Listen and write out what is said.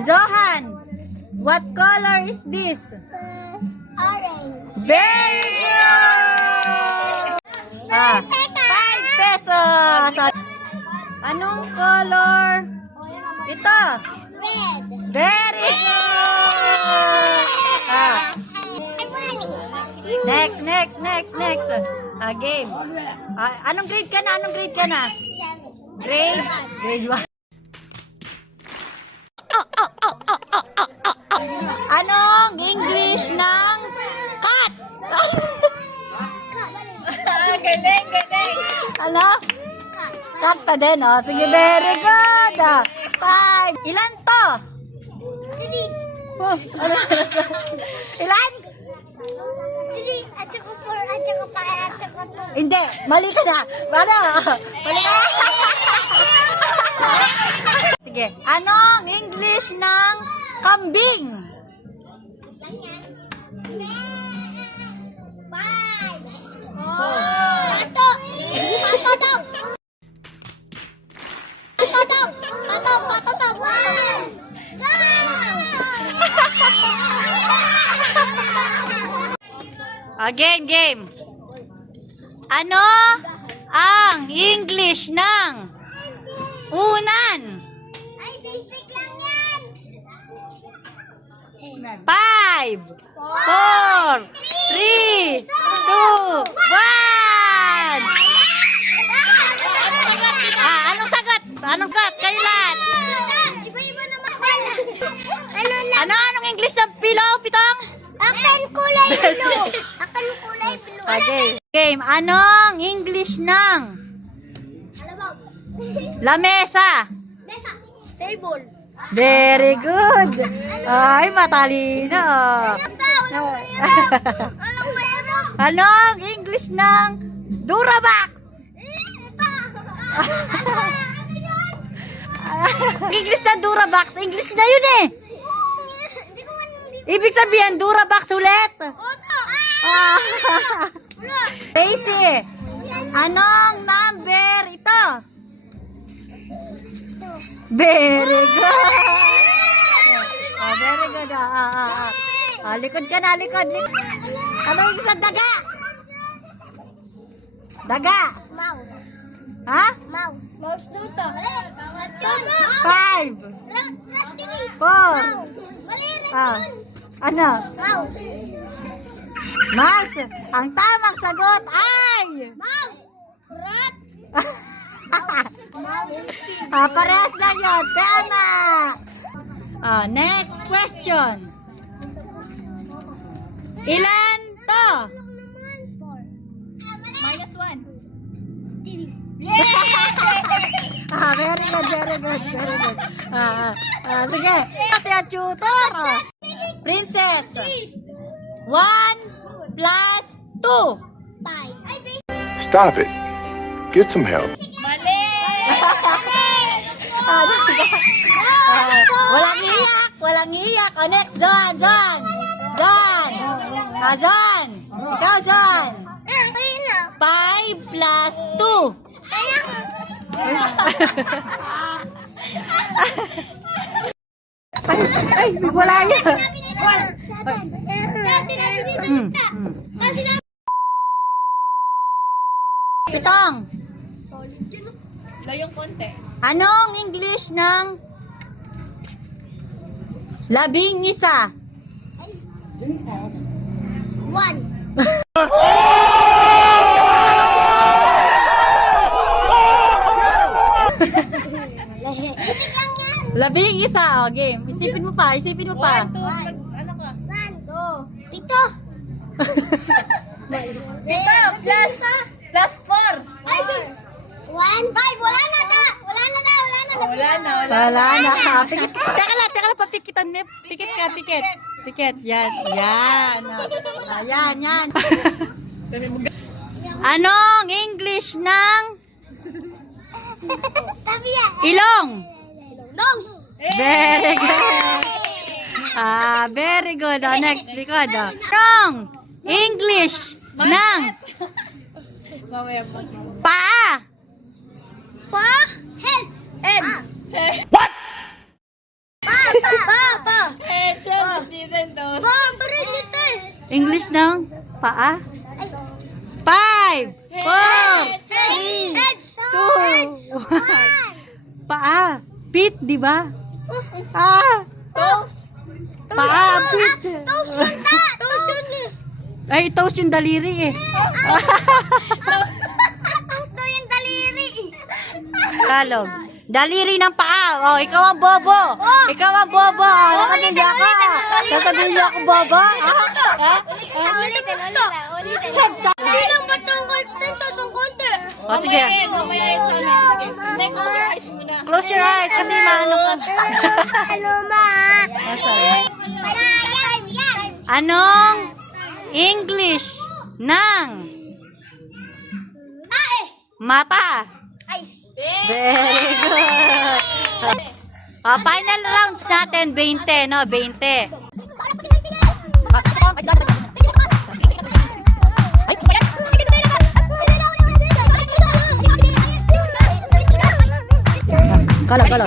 Johan, what color is this? Orange. Very good! 5 pesos. Anong color? Ito. Red. Very good! Next. Game. Anong grade ka na? Grade 1. Anong English ng cat? Galing. Ano? Cat pa din, oh. Sige, very good. 5. Ilan to? Oh, ano? Ilan? Hindi, mali ka na. Mali ka. Sige, anong English ng kambing? Game. Ano ang English ng unan? Ay, basic lang yan. 5, 4, 3, 2, 1. Anong sagot? Kayo lahat. Iba-iba naman. Anong English ng pillow, pitong? Akin kulay blue. Okay. Game. Anong English ng lamesa? Mesa. Table. Very good. Ay, matalino. Anong English ng Durabox? English na Durabox. English na yun eh. Ibig sabihin, Durabox ulit. Daisy, anong number ito? Very good. Very good. Likod ka na, likod. Anong ibig sa daga? Daga. Mouse. Ha? Mouse. Mouse dito. 5, 4. Ano? Mouse. Mouse. Ang tamang sagot ay... Mouse. Rat. Parehas lang yun. Tama. Next question. Ilan to? -1. Very good. Sige. Ate tutor. Princess. 1 plus 2. 5. Stop it. Get some help. Walang iyak. Next, John. John. Ikaw, John. 5 plus 2. Ay, wala yan. Pitong. Layong konti. Anong English ng 11? 1. Labing isa, game. Isipin mo pa. 1, 2, 1, 2. Pito. Pito plus 4. Ay, 1, 5. Wala na. Wala na. Teka lang, papikitan mo. Pikit. Yan. Yan. Anong English ng ilong? Nose. Very good. Very good. Next, likod. Anong English ng paa? Pa. Head. What? English ng paa. 5, 4, 3, 2, 1. Paa. Feet, di ba? Toes. Paa, feet. Toes yun na. Toes yun eh. Ay, toes yung daliri eh. Toes daw yung daliri. Tagalog. Daliri ng paa. Oh, ikaw ang bobo. Ikaw ang bobo. Sasabihin niya ako. Sasabihin niya ako bobo. Ulitin. Hindi lang ba tungkol dito sa konti? O, sige. Close your eyes kasi maano ka. Ano ma? Anong English ng mata? Very good. Final rounds natin, 20, no? 20. Kala.